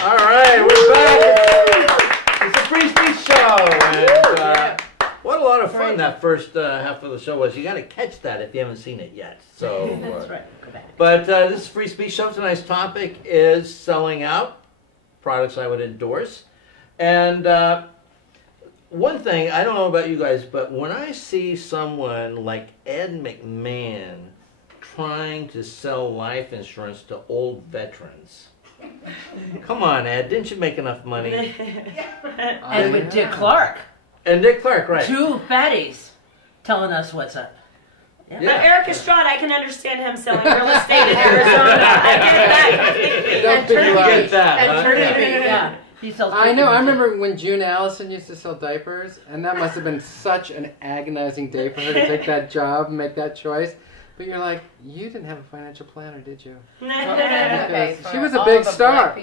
All right, we're back. It's a free speech show. And, what a lot of fun that first half of the show was. You got to catch that if you haven't seen it yet. So That's right. Go back. But this is free speech show. Tonight's topic is selling out, products I would endorse. And one thing, I don't know about you guys, but when I see someone like Ed McMahon trying to sell life insurance to old veterans, come on, Ed, didn't you make enough money? And with Dick Clark. And Dick Clark, right. Two fatties telling us what's up. Yeah. But Eric Estrada, I can understand him selling real estate in Arizona. I get that completely. And get that. Yeah. He sells I know. I remember when June Allison used to sell diapers, and that must have been such an agonizing day for her to take that job and make that choice. But you're like, you didn't have a financial planner, did you? Okay, she was a big star.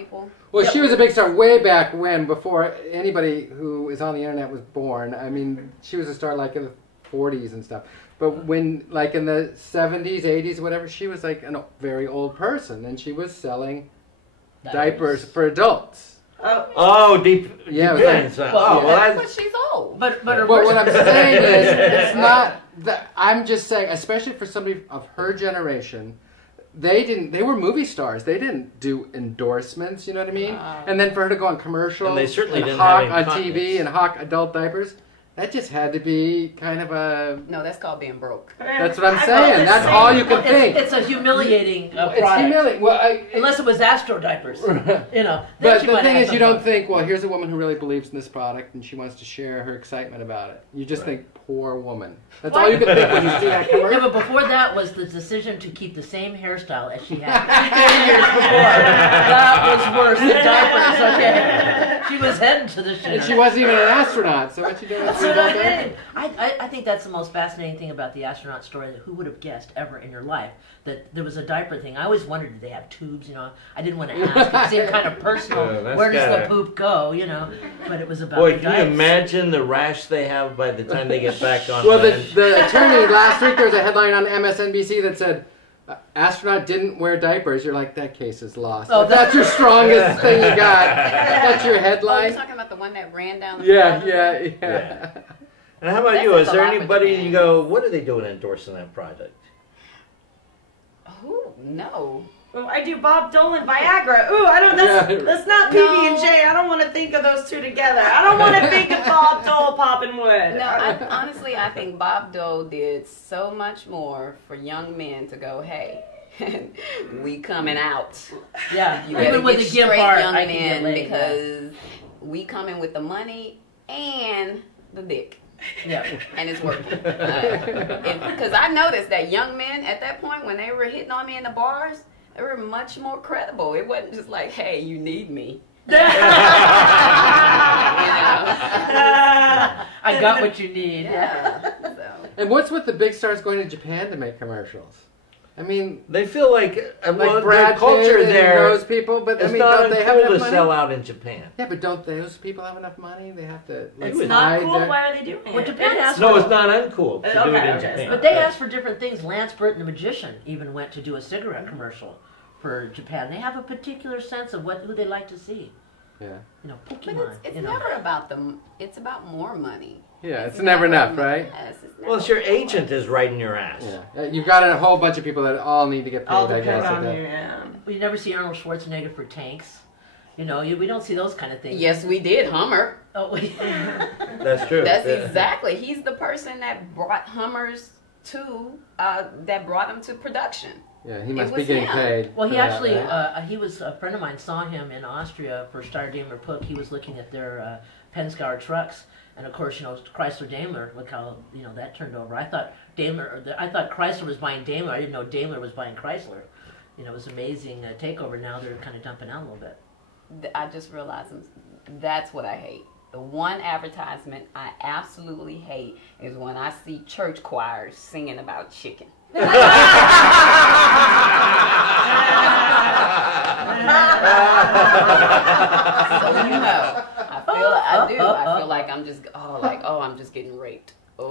Well, Yep. she was a big star way back when, before anybody who is on the internet was born. I mean, she was a star like in the 40s and stuff. But when, like in the 70s, 80s, whatever, she was like a very old person, and she was selling diapers for adults. Oh, deep. Yeah, deep things. But she's old. But what I'm saying is, it's not that. I'm just saying, especially for somebody of her generation, they were movie stars. They didn't do endorsements. You know what I mean? And then for her to go on commercials, and they certainly didn't hawk have on TV and hawk adult diapers, that just had to be kind of a. No, that's called being broke. That's what I'm saying. That's all you can think. It's a humiliating product. It's humiliating. Well, unless it was Astro diapers, you know. But the thing is, you don't think, well, here's a woman who really believes in this product and she wants to share her excitement about it. You just think, poor woman. That's all you can think when you see that commercial. Yeah, but before that was the decision to keep the same hairstyle as she had 10 years before. That was worse than diapers, okay? She was heading to the shitter. And she wasn't even an astronaut, so what you doing? That's what I mean. I think that's the most fascinating thing about the astronaut story, that who would have guessed ever in your life that there was a diaper thing. I always wondered, did they have tubes, you know? I didn't want to ask. It seemed kind of personal. Where does the poop go, you know? But it was about Boy, the can you imagine the rash they have by the time they get back on Well, land? the attorney, last week there was a headline on MSNBC that said, astronaut didn't wear diapers. You're like, that case is lost. Oh, If that's your strongest thing you got. That's your headline. You're talking about the one that ran down the Yeah. And how about you? Is there anybody you go, what are they doing endorsing that project? Who? No. Well, I do Bob Dolan, Viagra. Ooh, I don't. That's not PB&J. I don't want to think of those two together. I don't want to think of Bob Dole popping wood. No, honestly, I think Bob Dole did so much more for young men to go, hey, we coming out. Yeah, You even better with get the gimp straight part, young I can men get laid, because we coming with the money and the dick. Yeah. And it's working. Because I noticed that young men at that point, when they were hitting on me in the bars, they were much more credible. It wasn't just like, hey, you need me. I got what you need. Yeah. So. And what's with the big stars going to Japan to make commercials? I mean, They feel like, well, Brad their culture Pitt and there, those people, but I it's mean, not don't they have uncool enough to money? sell out in Japan. Yeah, but don't those people have enough money? They have to. Like, It's not hide cool. their- Why are they doing it? Well, Japan asked No, for it's not uncool to do it in Japan. But they asked for different things. Lance Burton, the magician, even went to do a cigarette commercial for Japan. They have a particular sense of who they like to see. Yeah. You know, But Pokemon. it's you know. never about them. It's about more money. Yeah, it's never enough, right? Yes, it's never Well, it's your more agent money. is riding your ass. Yeah. You've got a whole bunch of people that all need to get paid, All I depend guess. on at you, that. yeah. We never see Arnold Schwarzenegger for tanks. You know, we don't see those kind of things. Yes, we did. Hummer. Oh, That's true. That's Yeah. exactly. He's the person that brought Hummers that brought them to production. Yeah, he must It be was getting him. paid. well, he for that, actually, right? he was a friend of mine. Saw him in Austria for Steyr Puck. He was looking at their Penske trucks, and of course, you know, Chrysler Daimler. Look how that turned over. I thought Chrysler was buying Daimler. I didn't know Daimler was buying Chrysler. You know, it was an amazing takeover. Now they're kind of dumping out a little bit. I just realized that's what I hate. The one advertisement I absolutely hate is when I see church choirs singing about chicken. So you know, I feel like I'm just I'm just getting raped. Oh,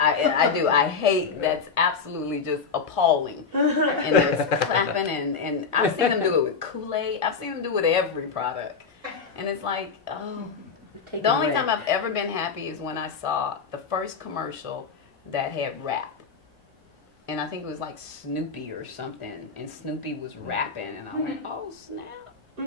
I do. I hate. That's absolutely absolutely just appalling. And there's clapping, and I've seen them do it with Kool-Aid. I've seen them do it with every product. And it's like, oh. The only time I've ever been happy is when I saw the first commercial that had rap. And I think it was like Snoopy or something. And Snoopy was rapping. And I went, oh, snap.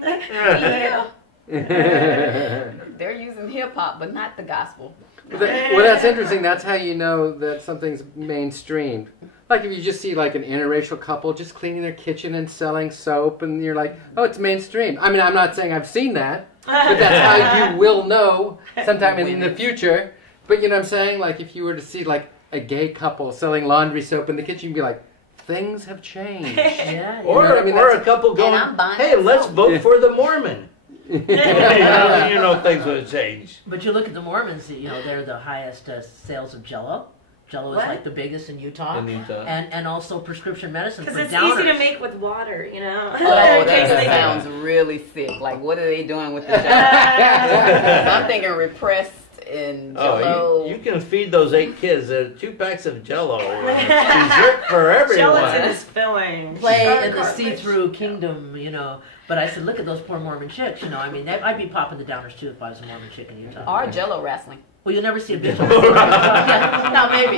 Yeah. They're using hip-hop, but not the gospel. Well, that's interesting. That's how you know that something's mainstreamed. Like if you just see like an interracial couple just cleaning their kitchen and selling soap, and you're like, oh, it's mainstream. I mean, I'm not saying I've seen that, but that's how you will know sometime in the future. But you know what I'm saying? Like if you were to see like a gay couple selling laundry soap in the kitchen, you'd be like, things have changed. Yeah. Or, I mean, or a couple going, hey, let's vote for the Mormon. You know things would change. But you look at the Mormons, you know, they're the highest sales of Jello. Jello is like the biggest in Utah. And also prescription medicine for Because it's downers. easy to make with water, you know. Oh, that sounds really sick. Like, what are they doing with the Jello? I'm thinking repressed and Jello. Oh, you can feed those 8 kids 2 packs of Jello. Dessert for everyone. Gelatin is filling. Play in the see-through kingdom, you know. But I said, look at those poor Mormon chicks, you know. I mean, I'd be popping the downers too if I was a Mormon chick in Utah. Or Jello wrestling. Well, you'll never see a bitch on the floor. No, maybe.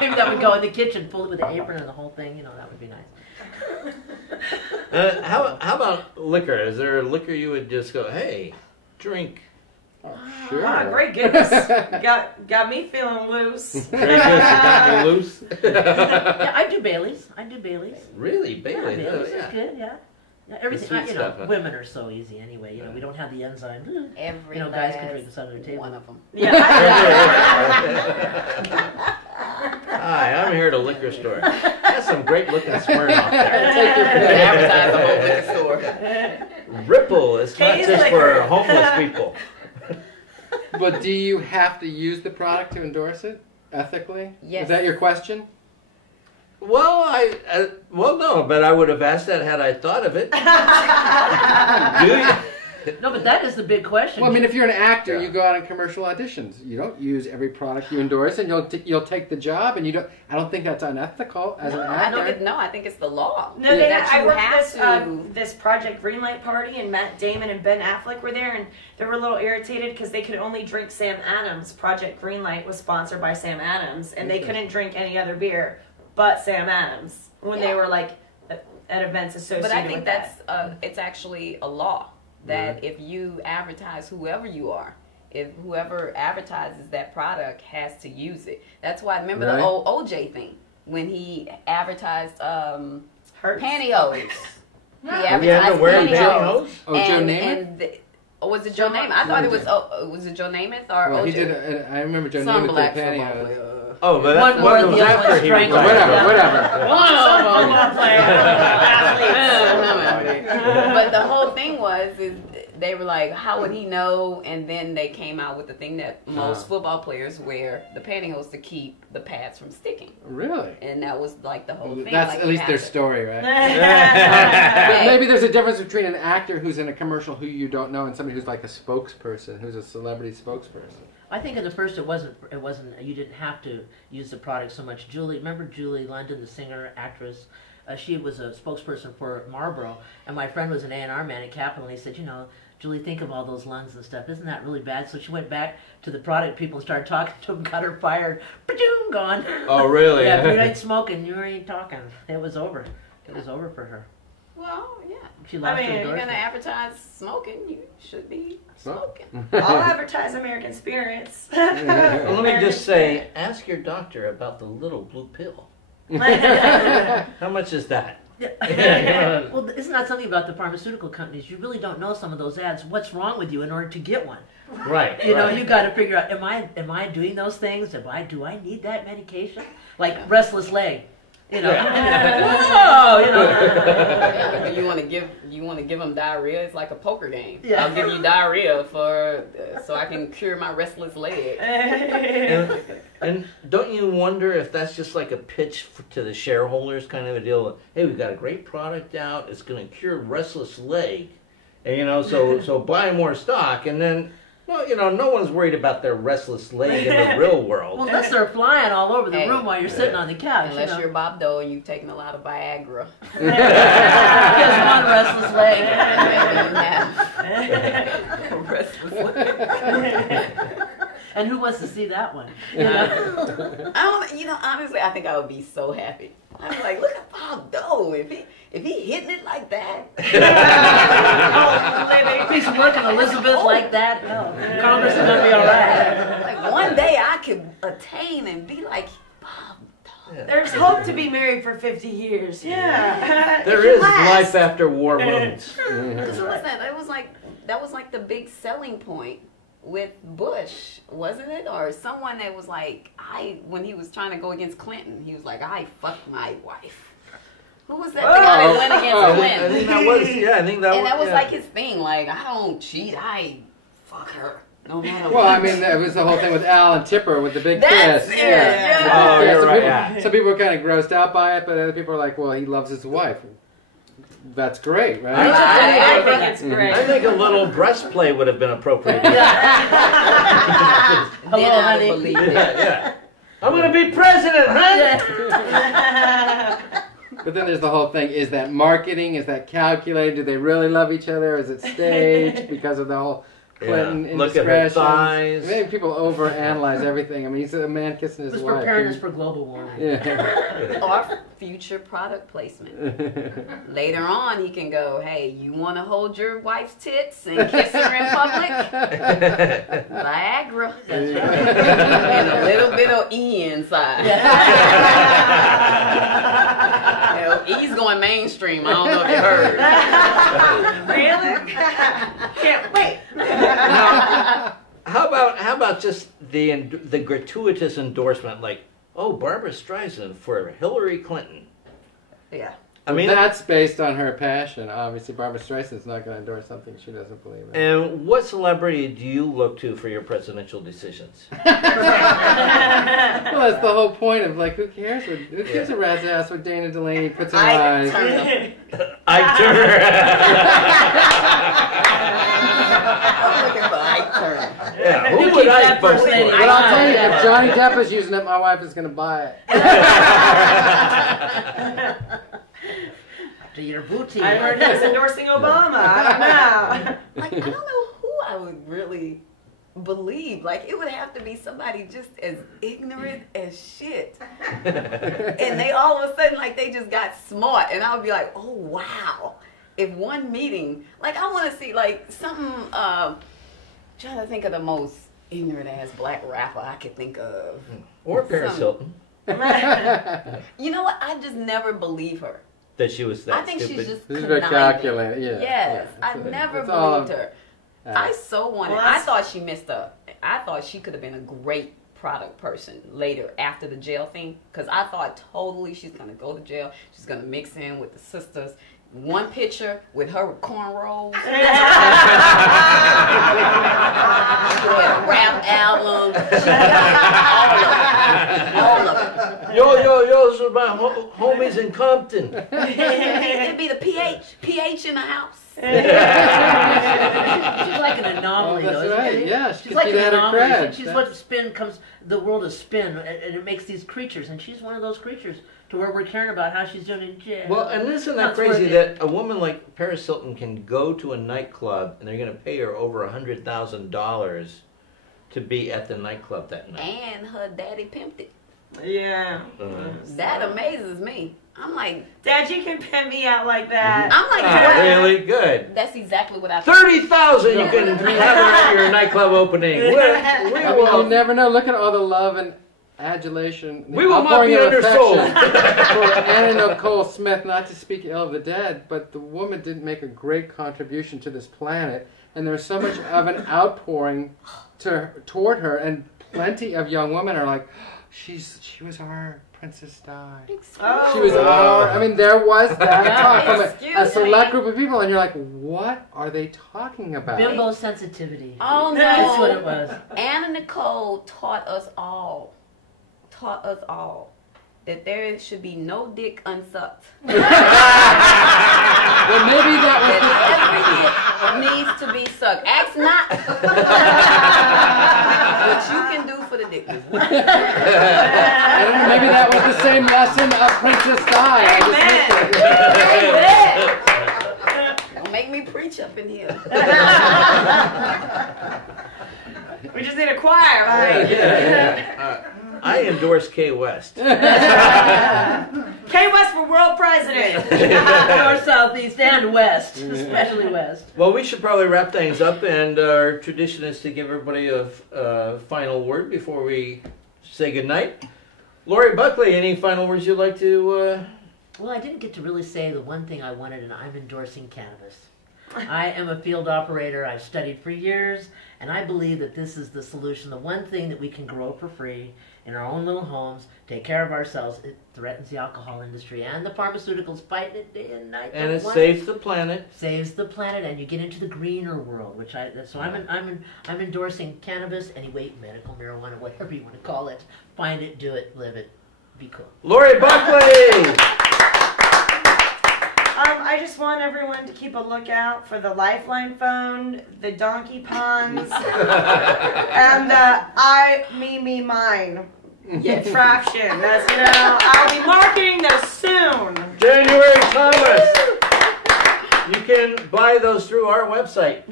Maybe that would go in the kitchen, pull it with an apron and the whole thing. You know, that would be nice. How about liquor? Is there a liquor you would just go, hey, drink? Sure. Ah, great goodness. got me feeling loose. Very good. You got me loose. Yeah, I do Bailey's. Really? Bailey's? Yeah, Bailey's Oh, yeah. is good, yeah. Yeah, everything, sweet you know, stuff, huh? women are so easy anyway. You know, we don't have the enzyme. Every You know, guys can drink this under the table. one of them. Yeah. Hi, I'm here at a liquor store. That's some great looking Smirnoff there. Take your pick. Advertise the whole liquor store. Ripple, it's not Kay's just liquor. for homeless people. But do you have to use the product to endorse it ethically? Yes. Is that your question? Well, well, no, but I would have asked that had I thought of it. Do you? No, but that is the big question. Well, I mean, if you're an actor, Yeah. you go out on commercial auditions. You don't use every product you endorse, and you'll take the job, and you don't. I don't think that's unethical as an actor. I think it's the law. No, I worked this to. this Project Greenlight party, and Matt Damon and Ben Affleck were there, and they were a little irritated because they could only drink Sam Adams. Project Greenlight was sponsored by Sam Adams, and they couldn't drink any other beer but Sam Adams when they were like at events associated with But I think that. that's it's actually a law that if you advertise whoever you are, if whoever advertises that product has to use it. That's why remember the old OJ thing when he advertised Hurts. pantyhose. He Yeah, advertised wearing pantyhose. pantyhose? Oh, Joe Namath? Was it Joe Namath? I thought it was. Was it Joe Namath or Well, OJ? he did. I remember Joe Some Namath black did football pantyhose. player. Oh, but One that's more what than was the other after one he strangles. retired. Whatever. Football player, athletes. But the whole thing was is they were like, how would he know? And then they came out with the thing that most football players wear, the pantyhose to keep the pads from sticking. Really? And that was like the whole thing. That's like at least you their have to- story, right? Hey. Maybe there's a difference between an actor who's in a commercial who you don't know and somebody who's like a spokesperson, who's a celebrity spokesperson. I think at first it wasn't. You didn't have to use the product so much. Remember Julie London, the singer, actress? She was a spokesperson for Marlboro, and my friend was an A&R man at Capitol, and he said, you know, Julie, think of all those lungs and stuff. Isn't that really bad? So she went back to the product people and started talking to them, got her fired. Ba-doom, gone. Oh, really? Yeah, if you ain't smoking, you ain't talking. It was over. It was over for her. Well, yeah. She lost her If you're endorsement. gonna advertise smoking, you should be smoking. I'll advertise American Spirits. Well, let me just say, ask your doctor about the little blue pill. How much is that? Yeah. Well, isn't that something about the pharmaceutical companies? You really don't know some of those ads. What's wrong with you in order to get one? Right. You know, right. you got to figure out: am I doing those things? Do I need that medication? Like restless leg. You know, whoa, you know. Yeah, you want to give them diarrhea. It's like a poker game. Yeah. I'll give you diarrhea for so I can cure my restless leg. And don't you wonder if that's just like a pitch to the shareholders, kind of a deal? Hey, we've got a great product out. It's going to cure restless leg, and you know, so buy more stock. And then No, no one's worried about their restless leg in the real world. Well, unless they're flying all over the Hey, room while you're sitting on the couch. Unless you're Bob Dole and you've taken a lot of Viagra. He has one restless leg. Restless leg. And who wants to see that one? Honestly, I think I would be so happy. I'd be like, look at Bob Dole. If he hitting it like that. If he's working Elizabeth like that, no, Congress is gonna be all right. Like one day I could attain and be like Bob Dole. Yeah. There's hope to be married for 50 years. Yeah. There is life after war wounds. Because what was that? That was like the big selling point with Bush, wasn't it? Or someone that was like, when he was trying to go against Clinton, he was like, I fucked my wife. Who was that guy that went against Clinton? I think that was, I think that was. And that was like his thing, like, I don't cheat, I fuck her. No matter Well, what. I mean, that was the whole thing with Alan Tipper with the big That's kiss. it, yeah. Oh, you're some right. people, some people were kind of grossed out by it, but other people are like, well, he loves his wife. That's great, right? I think it's great. I think a little breastplate would have been appropriate. Then Hello, I honey. believe it. Yeah. I'm gonna be president, huh? But then there's the whole thing, is that marketing? Is that calculated? Do they really love each other? Is it staged because of the whole Clinton Look at her indiscretions? thighs. I think people overanalyze everything. I mean, he's a man kissing his Who's wife. preparing us for global warming? Yeah. Or future product placement. Later on, he can go, hey, you want to hold your wife's tits and kiss her in public? Viagra. And a little bit of E inside. E's going mainstream. I don't know if you heard. Really? Can't wait. How about just the gratuitous endorsement, like, oh, Barbara Streisand for Hillary Clinton? Yeah. I mean, that's based on her passion. Obviously, Barbara Streisand's not going to endorse something she doesn't believe in. and what celebrity do you look to for your presidential decisions? Well, that's the whole point of, like, who cares? Who gives a rat's ass what Dana Delaney puts in her eyes? Ike Turner. I'm looking for Ike Turner. Yeah, who You would keep I that vote first lady. for? But I'll tell you, if Johnny Depp is using it, my wife is going to buy it. To your booty. I heard he was endorsing Obama. I don't know. Like, I don't know who I would really believe. Like, it would have to be somebody just as ignorant as shit. And they all of a sudden, like, they just got smart. And I would be like, oh, wow. If one meeting, like, I want to see, like, something, trying to think of the most ignorant ass black rapper I could think of. Or Paris Hilton. You know what? I just never believe her. That she was that I think stupid. she's just This is very conniving. calculated, yeah. Yes, Yeah, I never it's all believed her. Uh, I so wanted. Well, I that's- thought she missed up. I thought she could have been a great product person later after the jail thing, because I thought totally she's gonna go to jail. She's gonna mix in with the sisters. One picture with her cornrows. She had a rap album. She got all of it. Yo, those are my homies in Compton. It'd be the PH in the house. She's like an anomaly, Oh, that's though. Isn't right. she? Yeah, she's like she an had her anomaly. cred. She's what spin comes. The world of spin, and it makes these creatures, and she's one of those creatures. To where we're caring about how she's doing in jail. Well, and isn't that That's crazy worth that a woman like Paris Hilton can go to a nightclub and they're going to pay her over $100,000 to be at the nightclub that night? And her daddy pimped it. Yeah. That amazes me. I'm like, Dad, you can pimp me out like that. I'm like, Ah, what? really good. That's exactly what I 30,000 you can have her at your nightclub opening. We I mean, you will. never know. Look at all the love and adulation. We will not outpouring be of undersold. affection for Anna Nicole Smith, not to speak ill of the dead, but the woman did make a great contribution to this planet, and there's so much of an outpouring toward her, and plenty of young women are like, she was our Princess Di. Oh. She was our. I mean, there was that talk from a Excuse select me. group of people, and you're like, what are they talking about? Bimbo sensitivity. Oh That's what no. it was. Anna Nicole taught us all that there should be no dick unsucked. Well, maybe that was. That every dick It needs to be sucked. Ask not what you can do for the dick. I don't know, maybe that was the same lesson of Princess Di. Don't make me preach up in here. We just need a choir, right? I endorse Kay West. Kay West for world president. North, south, east, and west, especially west. Well, we should probably wrap things up, and our tradition is to give everybody a final word before we say goodnight. Laurie Buckley, any final words you'd like to... Well, I didn't get to really say the one thing I wanted, and I'm endorsing cannabis. I am a field operator. I've studied for years, and I believe that this is the solution. The one thing that we can grow for free in our own little homes, take care of ourselves. It threatens the alcohol industry and the pharmaceuticals, fighting it day and night. And it saves the planet. Saves the planet, and you get into the greener world, which I'm endorsing cannabis, anyway, medical marijuana, whatever you want to call it. Find it, do it, live it, be cool. Laurie Buckley. I just want everyone to keep a lookout for the Lifeline phone, the donkey ponds, and the mine contraption. That's, I'll be marketing those soon. January Thomas. You can buy those through our website.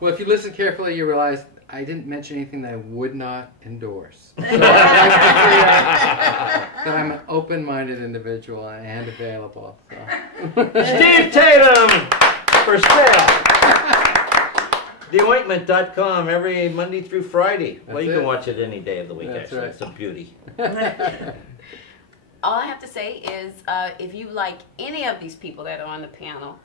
Well, if you listen carefully, you realize I didn't mention anything that I would not endorse. So that I'm an open-minded individual and available. So. Steve Tatham for sale. TheOintment.com every Monday through Friday. Well, you can watch it any day of the week, actually. Right. It's a beauty. All I have to say is, if you like any of these people that are on the panel,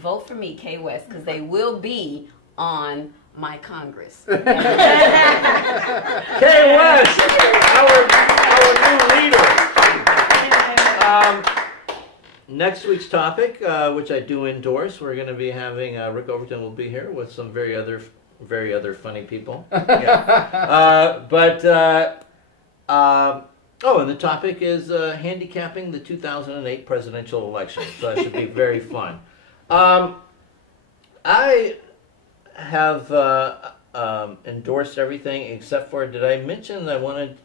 vote for me, Kay West, because they will be on my Congress. Kay West, our new leader. Next week's topic, which I do endorse, we're going to be having Rick Overton will be here with some very other funny people. Yeah. And the topic is handicapping the 2008 presidential election. So that should be very fun. I have endorsed everything except for, did I mention that I wanted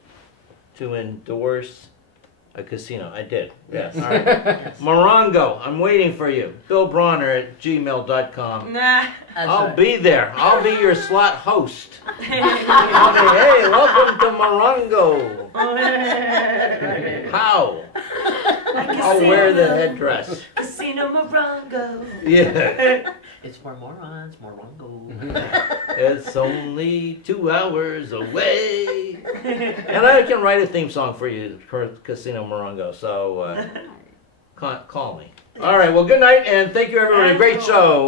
to endorse a casino? I did. Yes. All right. Yes. Morongo, I'm waiting for you. Bill Bronner at gmail.com. Nah. I'll be there. I'll be your slot host. I'll be, hey, welcome to Morongo. How? I'll wear the headdress. Casino Morongo. Yeah. It's for morons, morongo. It's only 2 hours away. And I can write a theme song for you for Casino Morongo, so call me. All right, well, good night, and thank you, everybody. Great show.